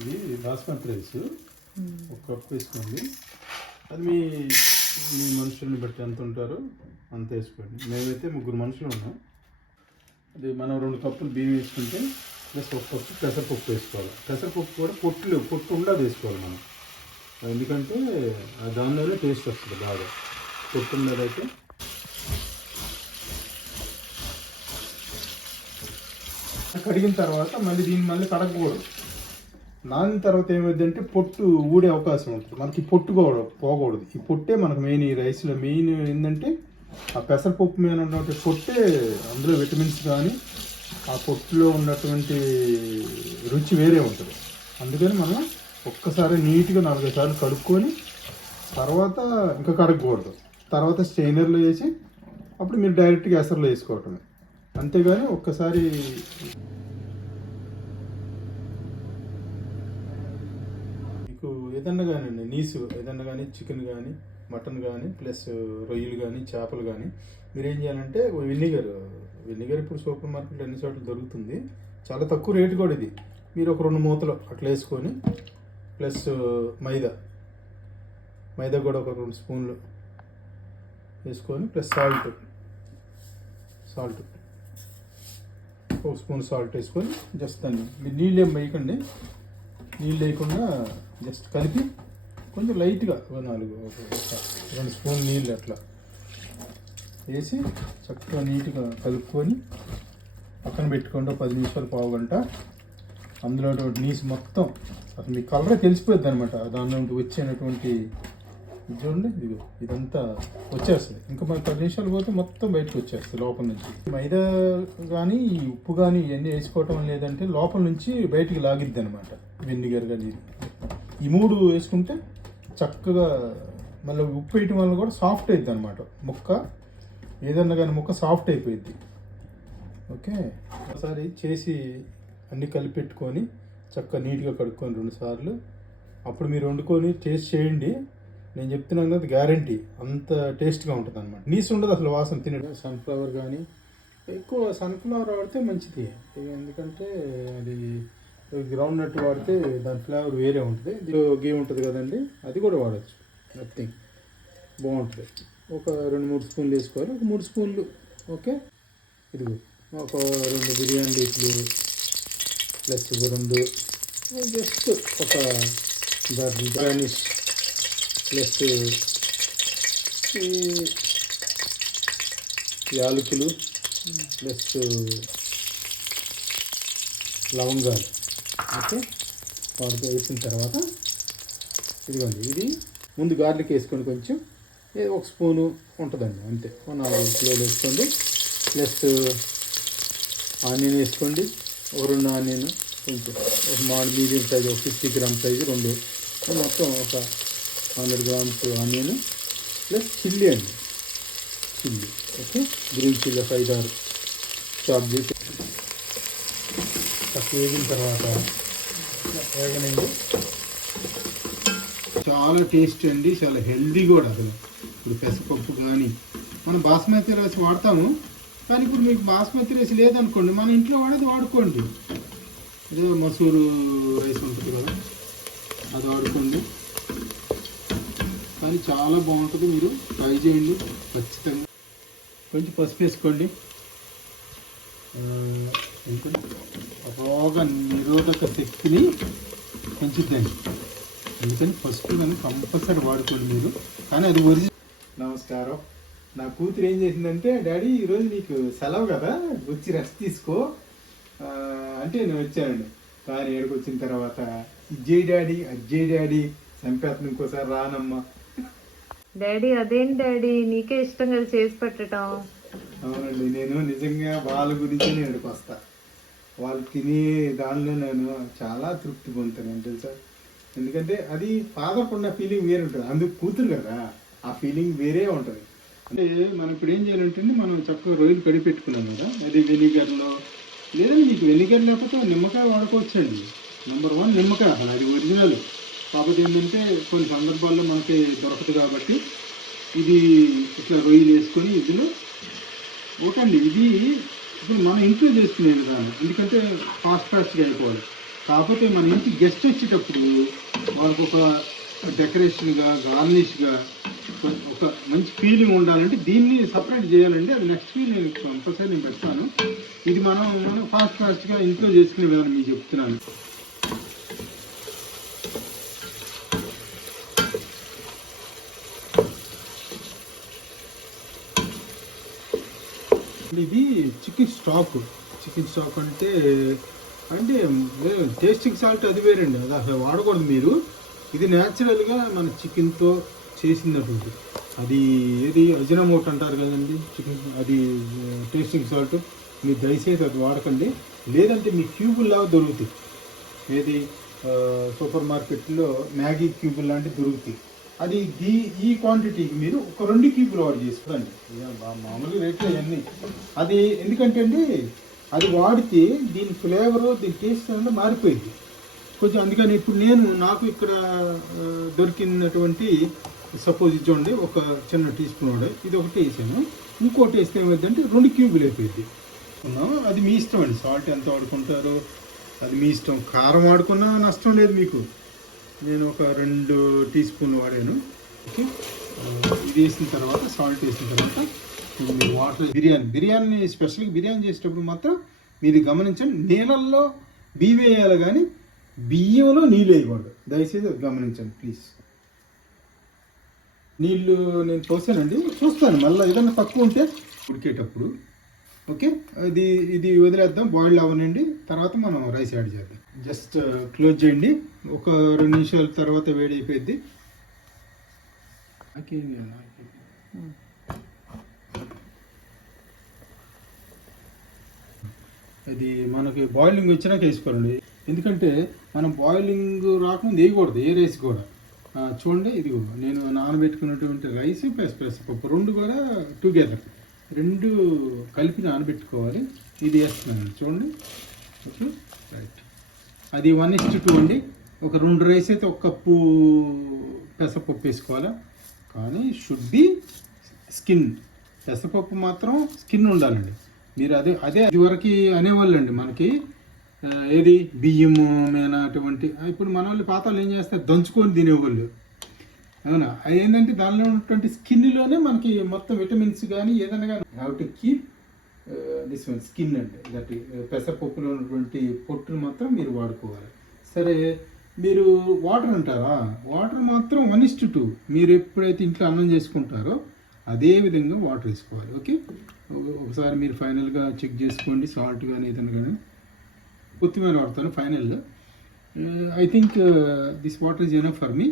ఇది బాస్మతి రైస్ ఒక కప్పు వేసుకోండి. అది మీ మీ మనుషుల్ని బట్టి ఎంత ఉంటారో అంత వేసుకోండి. మేమైతే 3 మనుషులు ఉన్నాం. అది మనం 2 కప్పులు బియ్యం వేసుకుంటే ప్లస్ 1 కప్పు పెసరపప్పు వేసుకోవాలి. పెసరపప్పు కూడా పొట్టు ఉండదు వేసుకోవాలి మనం, ఎందుకంటే దానిలోనే టేస్ట్ వస్తుంది బాగా. పొట్టు ఉండదైతే కడిగిన తర్వాత మళ్ళీ దీన్ని కడగకూడదు. నానిన తర్వాత ఏమైందంటే పొట్టు ఊడే అవకాశం ఉంటుంది. మనకి పొట్టు పోకూడదు. ఈ పొట్టే మనకు మెయిన్, ఈ రైస్లో మెయిన్ ఏంటంటే ఆ పెసరపప్పు మీద ఉన్నటువంటి పొట్టే, అందులో విటమిన్స్ కానీ ఆ పొట్టులో ఉన్నటువంటి రుచి వేరే ఉంటుంది. అందుకని మనం ఒక్కసారి నీట్గా 4-5 సార్లు కడుక్కొని తర్వాత ఇంకా కడగకూడదు. తర్వాత స్ట్రైనర్లో వేసి అప్పుడు మీరు డైరెక్ట్గా ఎసర్లో వేసుకోవటమే, అంతేగాని ఒక్కసారి. మీకు ఏదన్నా కానివ్వండి, నీసు ఏదన్నా కానీ, చికెన్ కానీ, మటన్ కానీ, ప్లస్ రొయ్యలు కానీ, చేపలు కానీ, మీరు ఏం చేయాలంటే వెనిగర్ ఇప్పుడు సూపర్ మార్కెట్లో అన్ని చోట్ల దొరుకుతుంది. చాలా తక్కువ రేటు కూడా ఇది. మీరు ఒక 2 మూతలు అట్లా వేసుకొని, ప్లస్ మైదా కూడా ఒక 2 స్పూన్లు వేసుకొని, ప్లస్ సాల్ట్ 1 స్పూన్ సాల్ట్ వేసుకొని జస్ట్ దాన్ని మీరు నీళ్ళు ఏం వేయకండి. నీళ్ళు వేయకుండా జస్ట్ కలిపి కొంచెం లైట్గా 2 స్పూన్ నీళ్ళు అట్లా వేసి చక్కగా నీట్గా కలుపుకొని పక్కన పెట్టుకోండి. 10 నిమిషాలు, పావు గంట. అందులో నీసు మొత్తం అసలు మీ కలరే తెలిసిపోద్ది అనమాట. దానిలో వచ్చేటువంటి చూడండి, ఇదంతా వచ్చేస్తుంది. ఇంకా మన 10 నిమిషాలు పోతే మొత్తం బయటకు వచ్చేస్తుంది లోపల నుంచి. మైదా కానీ ఉప్పు కానీ ఇవన్నీ వేసుకోవటం లేదంటే లోపల నుంచి బయటికి లాగిద్ది అనమాట. వెనిగర్ కానీ ఈ 3 వేసుకుంటే చక్కగా, మళ్ళీ ఉప్పు వేయటం వల్ల కూడా సాఫ్ట్ అవుతుంది అనమాట ముక్క. ఏదన్నా కానీ ముక్క సాఫ్ట్ అయిపోయింది. ఓకే, ఒకసారి చేసి అన్నీ కలిపి పెట్టుకొని చక్కగా నీట్గా కడుక్కొని 2 సార్లు అప్పుడు మీరు వండుకొని టేస్ట్ చేయండి. నేను చెప్తున్నాను కదా, గ్యారంటీ అంత టేస్ట్గా ఉంటుంది అనమాట. నీసు ఉండదు అసలు వాసన తినడం. సన్ఫ్లవర్ కానీ ఎక్కువ సన్ఫ్లవర్ వాడితే మంచిది, ఎందుకంటే అది గ్రౌండ్ నట్ వాడితే దాని ఫ్లేవర్ వేరే ఉంటుంది. గీ ఉంటుంది కదండి, అది కూడా వాడచ్చు. నథింగ్, బాగుంటుంది. ఒక 2-3 స్పూన్లు వేసుకోవాలి. ఒక 3 స్పూన్లు. ఓకే, ఇదిగో ఒక 2 బిర్యానీ లీఫ్లు ప్లస్ 2 జస్ట్ ఒక గార్నిష్ ప్లస్ యాలకులు ప్లస్ లవంగాలు. ఓకే, వాటితో వేసిన తర్వాత ఇదిగోండి, ఇది ముందు గార్లిక్ వేసుకొని కొంచెం 1 స్పూను ఉంటుందండి అంతే. 4 కిలోలు వేసుకోండి. ప్లస్ ఆనియన్ వేసుకోండి, 2 ఆనియన్, కొంచెం ఒక మీడియం సైజు 50 గ్రామ్ సైజు 2, మొత్తం ఒక 100 గ్రామ్స్ ఆనియన్. ప్లస్ చిల్లీ అండి, chilli. Okay, green chilli 5-6 chop చేసి వేగిన తర్వాత వేగనండి. చాలా టేస్ట్ అండి, చాలా హెల్దీ కూడా. అసలు ఇప్పుడు పెసరపప్పు కానీ మనం బాస్మతి రైస్ వాడతాము, కానీ ఇప్పుడు మీకు బాస్మతి రైస్ లేదనుకోండి, మన ఇంట్లో వాడేది వాడుకోండి. ఏదో మసూరు రైస్ ఉంటుంది కదా, అది వాడుకోండి. కానీ చాలా బాగుంటుంది, మీరు ట్రై చేయండి ఖచ్చితంగా. కొంచెం పసుపు వేసుకోండి. రోగ నిరోధక శక్తిని పెంచుద్దండి, అందుకని పసుపు కానీ కంపల్సరీ వాడుకోండి మీరు. కానీ అది ఒరిజినల్. నమస్కారం. నా కూతురు ఏం చేసిందంటే, డాడీ ఈరోజు నీకు సెలవు కదా, వచ్చి రెస్ట్ తీసుకో అంటే నేను వచ్చానండి. కానీ ఏడుకు వచ్చిన తర్వాత ఇజ్జయ్ డాడీ, అజ్జయ్ డాడీ, చంపేతను, ఇంకోసారి రానమ్మా. డాడీ అదేంటి డాడీ, నీకే ఇష్టం కదా చేసి పెట్టడం. అవునండి, నేను నిజంగా వాళ్ళ గురించి నేను వస్తా. వాళ్ళు తినే దానిలో నేను చాలా తృప్తి పొందుతాను తెలుసా. ఎందుకంటే అది ఫాదర్కి ఉన్న ఫీలింగ్ వేరే ఉంటుంది, అందుకు కూతురు కదా, ఆ ఫీలింగ్ వేరే ఉంటుంది. అంటే మనం ఇప్పుడు ఏం చేయాలంటే, మనం చక్కగా రొయ్యలు కడిగి పెట్టుకున్నాం కదా, అది వెనిగర్లో, లేదంటే మీకు వెనిగర్ లేకపోతే నిమ్మకాయ వాడుకోవచ్చండి. నెంబర్ 1 నిమ్మకాయ, అసలు అది ఒరిజినల్. కాకపోతే ఏంటంటే కొన్ని సందర్భాల్లో మనకి దొరకదు కాబట్టి ఇది ఇట్లా రొయ్యలు వేసుకొని ఇందులో ఒకటండి. ఇది ఇప్పుడు మనం ఇంట్లో చేసుకునే విధానం, ఎందుకంటే ఫాస్ట్గా అయిపోవాలి. కాకపోతే మన ఇంటికి గెస్ట్ వచ్చేటప్పుడు వాళ్ళకు ఒక డెకరేషన్గా గార్నిష్గా ఒక మంచి ఫీలింగ్ ఉండాలంటే దీన్ని సపరేట్ చేయాలండి. అది నెక్స్ట్ వీక్ నేను కంపల్సరీ నేను పెడతాను. ఇది మనం ఫాస్ట్గా ఇంట్లో చేసుకునే విధానం మీకు చెప్తున్నాను. ఇది చికెన్ స్టాక్ అంటే టేస్టింగ్ సాల్ట్ అది వేరండి, అది అసలు వాడకూడదు మీరు. ఇది న్యాచురల్గా మన చికెన్తో చేసినటువంటి అది ఏది అజినమోటో అంటారు కదండి చికెన్, అది టేస్టింగ్ సాల్ట్. మీరు దయచేసి అది వాడకండి. లేదంటే మీ క్యూబుల్లాగా దొరుకుతాయి, ఏది సూపర్ మార్కెట్లో మ్యాగీ క్యూబుల్ లాంటివి దొరుకుతాయి. అది ఈ క్వాంటిటీకి మీరు ఒక 2 క్యూబులు ఆర్డర్ చేసుకోండి. మామూలుగా రేట్లు అవన్నీ. అది ఎందుకంటే అండి అది వాడితే దీని ఫ్లేవరు దీని టేస్ట్ అనేది మారిపోయింది కొంచెం. అందుకని ఇప్పుడు నాకు ఇక్కడ దొరికినటువంటి సపోజ్ ఇచ్చోండి ఒక చిన్న టీ స్పూన్ వాడు ఇది ఒకటి వేసాను. ఇంకోటి వేస్తే ఏమైందంటే 2 క్యూబులు అయిపోయింది. అది మీ ఇష్టం అండి, సాల్ట్ ఎంత వాడుకుంటారో అది మీ ఇష్టం. కారం వాడుకున్నా నష్టం లేదు మీకు. నేను ఒక 2 టీ స్పూన్లు వాడాను. ఓకే, ఇది వేసిన తర్వాత సాల్ట్ వేసిన తర్వాత మీరు వాటర్ బిర్యానీ స్పెషల్గా బిర్యానీ చేసేటప్పుడు మాత్రం మీరు గమనించండి, నీళ్ళల్లో బియ్యం వేయాలి కానీ బియ్యంలో నీళ్ళు వేయకూడదు. దయచేసి అది గమనించండి ప్లీజ్. నీళ్ళు నేను పోసానండి, చూస్తాను మళ్ళీ ఏదన్నా తక్కువ ఉంటే ఉడికేటప్పుడు. ఓకే, ఇది వదిలేద్దాం, బాయిల్ అవ్వనండి. తర్వాత మనం రైస్ యాడ్ చేద్దాం. జస్ట్ క్లోజ్ చేయండి, ఒక 2 నిమిషాల తర్వాత వేడి అయిపోయింది. అది మనకి బాయిలింగ్ వచ్చినాక వేసుకోవాలండి. ఎందుకంటే మనం బాయిలింగ్ రాకముందు వేయకూడదు ఏ రైస్ కూడా. చూడండి, ఇది నేను నానబెట్టుకున్నటువంటి రైస్ ప్లస్ పెసరపప్పు 2 కూడా టుగెదర్ 2 కలిపి నానబెట్టుకోవాలి. ఇది వేస్తున్నాను చూడండి. ఓకే రైట్, అది 1:2 అండి. ఒక 2 రైస్ అయితే 1 కప్పు పెసరపప్పు వేసుకోవాలి. కానీ షుడ్ బి స్కిన్, పెసరపప్పు మాత్రం స్కిన్ ఉండాలండి. మీరు అదే ఇదివరకు అనేవాళ్ళండి మనకి ఏది బియ్యము మీద అటువంటి. ఇప్పుడు మన వాళ్ళు పాత వాళ్ళు ఏం చేస్తారు, దంచుకొని తినేవాళ్ళు. అవునా, అది ఏంటంటే దానిలో ఉన్నటువంటి స్కిన్లోనే మనకి మొత్తం విటమిన్స్ కానీ ఏదైనా కానీ have to keep this one skin అంటే దట్ పెసరపప్పులో ఉన్నటువంటి పొట్టును మాత్రం మీరు వాడుకోవాలి. సరే, మీరు వాటర్ అంటారా, వాటర్ మాత్రం 1:2 మీరు ఎప్పుడైతే ఇంట్లో అన్నం చేసుకుంటారో అదే విధంగా వాటర్ వేసుకోవాలి. ఓకే, ఒకసారి మీరు ఫైనల్గా చెక్ చేసుకోండి, సాల్ట్ కానీ ఏదైనా కానీ. కొత్తిమీర వాడతాను ఫైనల్లో. I think this water is enough for me.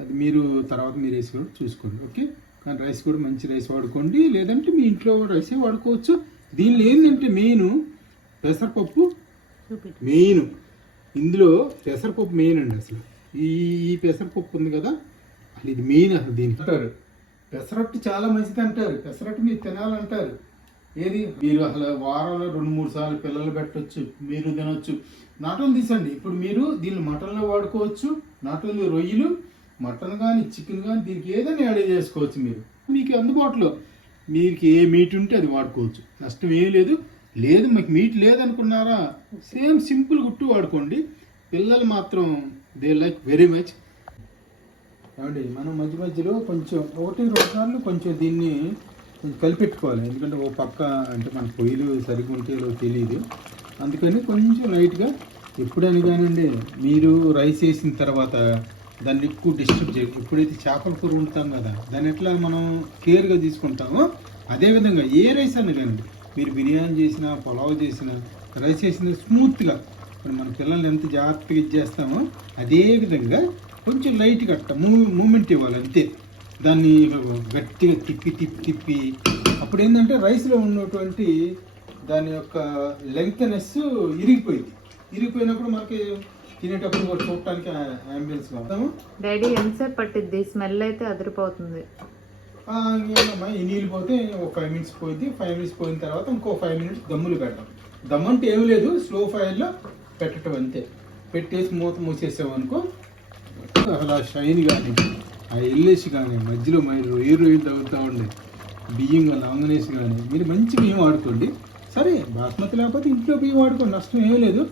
అది మీరు తర్వాత మీరు వేసుకోవడం చూసుకోండి. ఓకే, కానీ రైస్ కూడా మంచి రైస్ వాడుకోండి, లేదంటే మీ ఇంట్లో రైసే వాడుకోవచ్చు. దీనిలో ఏంటంటే మెయిన్ పెసరపప్పు మెయిన్, ఇందులో పెసరపప్పు మెయిన్ అండి. అసలు ఈ పెసరపప్పు ఉంది కదా, అసలు ఇది మెయిన్. అసలు దీనికి అంటారు పెసరట్టు చాలా మంచిది అంటారు, పెసరట్టు మీరు తినాలంటారు. ఏది మీరు అసలు వారంలో 2-3 సార్లు పిల్లలు పెట్టవచ్చు, మీరు తినొచ్చు. నాట్ ఓన్లీ తీసండి, ఇప్పుడు మీరు దీన్ని మటన్లో వాడుకోవచ్చు. నాట్ ఓన్లీ రొయ్యలు, మటన్ కానీ చికెన్ కానీ దీనికి ఏదైనా యాడ్ చేసుకోవచ్చు. మీకు అందుబాటులో మీకు ఏ మీట్ ఉంటే అది వాడుకోవచ్చు, నష్టం ఏం లేదు. మీకు మీట్ లేదనుకున్నారా, సేమ్ సింపుల్ గుట్టు వాడుకోండి. పిల్లలు మాత్రం దే లైక్ వెరీ మచ్. ఏమండి, మనం మధ్యలో కొంచెం 1-2 సార్లు కొంచెం దీన్ని కలిపెట్టుకోవాలి. ఎందుకంటే ఓ పక్క అంటే మన పొయ్యిలు సరిగ్గా ఉంటేలో తెలియదు, అందుకని కొంచెం లైట్గా. ఎప్పుడని కానండి మీరు రైస్ వేసిన తర్వాత దాన్ని ఎక్కువ డిస్టర్బ్ చేయాలి. ఎప్పుడైతే చేపల కూర వండుతాం కదా, దాన్ని ఎట్లా మనం కేర్గా తీసుకుంటామో అదేవిధంగా ఏ రైస్ అన్న కానీ మీరు బిర్యానీ చేసినా పులావ్ చేసినా రైస్ వేసిన స్మూత్గా మన పిల్లల్ని ఎంత జాగ్రత్తగా ఇచ్చేస్తామో అదేవిధంగా కొంచెం లైట్గా మూమెంట్ ఇవ్వాలి అంతే. దాన్ని గట్టిగా తిప్పి అప్పుడు ఏంటంటే రైస్లో ఉన్నటువంటి దాని యొక్క లెంగ్త్నెస్ ఇరిగిపోయినప్పుడు మనకి తినేటప్పుడు కూడా చూడటానికి అంబియన్స్ కావాలి. డాడీ ఎంతసేపు పట్టిద్ది? స్మెల్ అయితే అదిరిపోతుంది. ఈ నీళ్ళు పోతే ఒక 5 మినిట్స్ పోయింది. 5 మినిట్స్ పోయిన తర్వాత ఇంకో 5 మినిట్స్ దమ్ములు పెట్టడం. దమ్ అంటే ఏమి లేదు, స్లో ఫైర్లో పెట్టడం అంతే. పెట్టేసి మూసేసామనుకో అసలు ఆ షైన్ కానీ ఆ ఎల్లేసి కానీ మధ్యలో రొయ్యలు తగ్గుతూ ఉండే బియ్యం కానీ ఆంగనేసి కానీ మీరు మంచి బియ్యం వాడుకోండి. సరే, బాస్మతి లేకపోతే ఇంట్లో బియ్యం వాడుకోండి, నష్టం ఏమీ లేదు.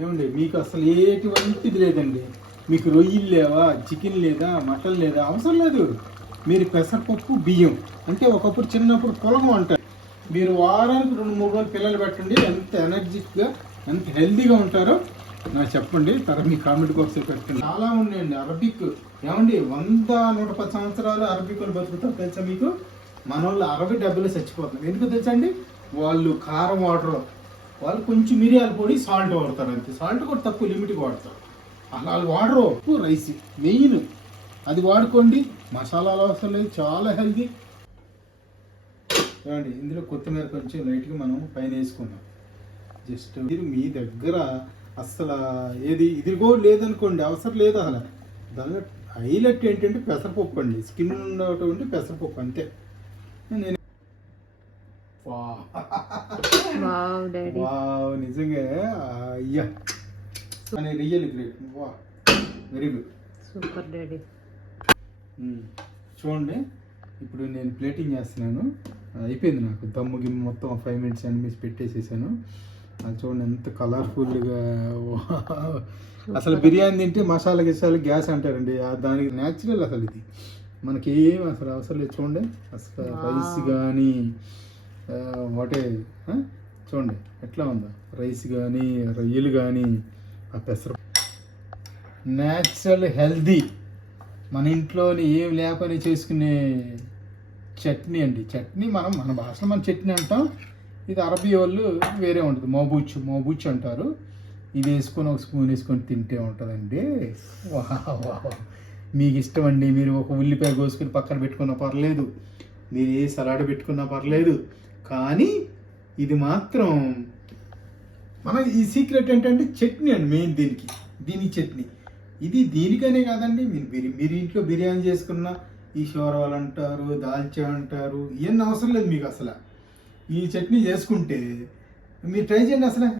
ఏమండి మీకు అసలు ఎటువంటిది లేదండి. మీకు రొయ్యలు లేవా, చికెన్ లేదా, మటన్ లేదా, అవసరం లేదు. మీరు పెసరపప్పు బియ్యం అంటే ఒకప్పుడు చిన్నప్పుడు పొలం అంటారు. మీరు వారానికి 2-3 రోజులు పిల్లలు పెట్టండి, ఎంత ఎనర్జిక్గా ఎంత హెల్తీగా ఉంటారో నాకు చెప్పండి. తర్వాత మీ కామెంట్ బాక్స్లో పెట్టండి. చాలా ఉన్నాయండి అరబిక్. ఏమండి 100-110 సంవత్సరాలు అరబిక్ అని బతుకుతారు తెలుసా మీకు? మన వాళ్ళు 60-70 చచ్చిపోతున్నారు. ఎందుకు తెలుసా అండి? వాళ్ళు కారం వాటర్, వాళ్ళు కొంచెం మిరియాల పొడి, సాల్ట్ వాడతారు అంతే. సాల్ట్ కూడా తక్కువ లిమిట్గా వాడతారు. అలా వాడరు. రైస్ మెయిన్ అది వాడుకోండి. మసాలాలు అవసరం లేదు, చాలా హెల్తీ. చూడండి ఇందులో కొత్తిమీర కొంచెం లైట్గా మనం పైన వేసుకున్నాం. జస్ట్ మీరు మీ దగ్గర అసలు ఏది ఇదిగో లేదనుకోండి, అవసరం లేదు అసలు. దానిలో హైలైట్ ఏంటంటే పెసరపప్పు అండి. స్కిన్ ఉన్నటువంటి పెసరపప్పు అంతే. నేను నిజంగా అయ్యా అని రియల్ గ్రేట్. వా వెరీ గుడ్, సూపర్ డాడీ. చూడండి ఇప్పుడు నేను ప్లేటింగ్ చేస్తున్నాను. అయిపోయింది నాకు దమ్ము గిమ్ము మొత్తం 5 మినిట్స్ అనిమిసి పెట్టేసేసాను. అది చూడండి ఎంత కలర్ఫుల్గా. అసలు బిర్యానీ తింటే మసాలా గిసాలు గ్యాస్ అంటారండి, దానికి న్యాచురల్ అసలు ఇది. మనకి ఏం అసలు అవసరం లేదు. చూడండి అసలు రైస్ కానీ వాటే చూడండి ఎట్లా ఉందో, రైస్ కానీ రొయ్యలు కానీ ఆ పెసర న్యాచురల్ హెల్దీ. మన ఇంట్లోని ఏం లేపని చేసుకునే చట్నీ అండి. చట్నీ మన భాషలో మనం చట్నీ అంటాం. ఇది అరబీ వాళ్ళు వేరే ఉంటుంది, మోబూచ్ అంటారు. ఇది వేసుకొని ఒక స్పూన్ వేసుకొని తింటే ఉంటుందండి. వాహ్ మీకు ఇష్టం అండి. మీరు ఒక ఉల్లిపాయ కోసుకొని పక్కన పెట్టుకున్నా పర్లేదు, మీరు ఏ సలాడ్ పెట్టుకున్నా పర్లేదు. కానీ ఇది మాత్రం మన ఈ సీక్రెట్ ఏంటంటే చట్నీ అండి మెయిన్. దీని చట్నీ ఇది. దీనికనే కాదండి, మీరు ఇంట్లో బిర్యానీ చేసుకున్న ఈ షోర్వాలు అంటారు, దాల్చా అంటారు, ఇవన్నీ అవసరం లేదు మీకు. అసలు ఈ చట్నీ చేసుకుంటే మీరు ట్రై చేయండి. అసలు